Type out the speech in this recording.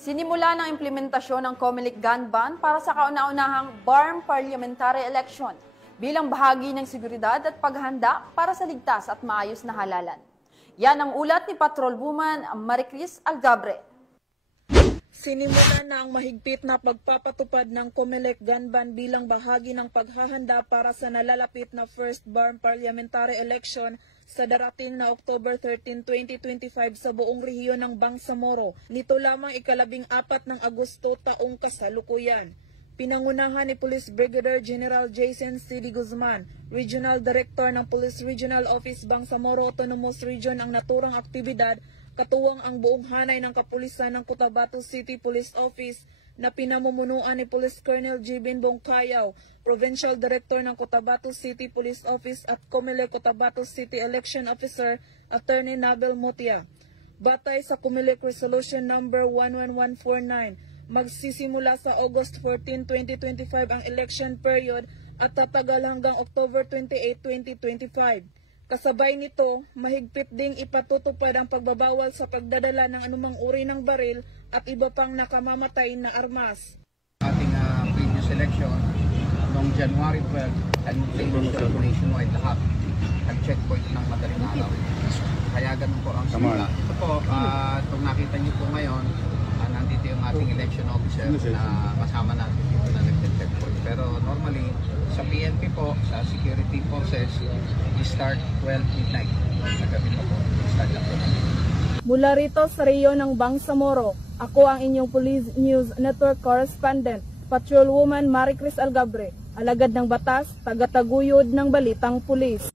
Sinimula ng implementasyon ng COMELEC gun ban para sa kauna-unahang BARM parliamentary election bilang bahagi ng seguridad at paghahanda para sa ligtas at maayos na halalan. Yan ang ulat ni Patrolwoman Maricris Algabre. Sinimula na ang mahigpit na pagpapatupad ng COMELEC gun ban bilang bahagi ng paghahanda para sa nalalapit na first BARM parliamentary election sa darating na October 13, 2025 sa buong rehiyon ng Bangsamoro. Nito lamang ika-14 ng Agosto taong kasalukuyan. Pinangunahan ni Police Brigadier General Jason C. D. Guzman, Regional Director ng Police Regional Office Bangsamoro Autonomous Region ang naturang aktibidad, katuwang ang buong hanay ng kapulisan ng Cotabato City Police Office na pinamumunuan ni Police Colonel Jibin Bongkayaw, Provincial Director ng Cotabato City Police Office at COMELEC Cotabato City Election Officer, Attorney Nabel Motia. Batay sa COMELEC Resolution Number 11149, magsisimula sa August 14, 2025 ang election period at tatagal hanggang October 28, 2025. Kasabay nito, mahigpit ding ipatutupad ang pagbabawal sa pagdadala ng anumang uri ng baril at iba pang nakamamatay na armas. Ating previous election, noong January 12, and nationwide lahat, nag-checkpoint ng madaling araw. Kaya ganun po ang simula. Ito po, itong nakita niyo po ngayon, nandito yung ating election officer na kasama natin dito na nag-checkpoint. Pero normally, sa PNP po, sa security forces, start 12 midnight. Sa gabi po, start lang po. Mula rito sa rehiyon ng Bangsamoro, ako ang inyong Police News Network Correspondent, Patrolwoman Maricris Algabre, alagad ng batas, tagataguyod ng balitang pulis.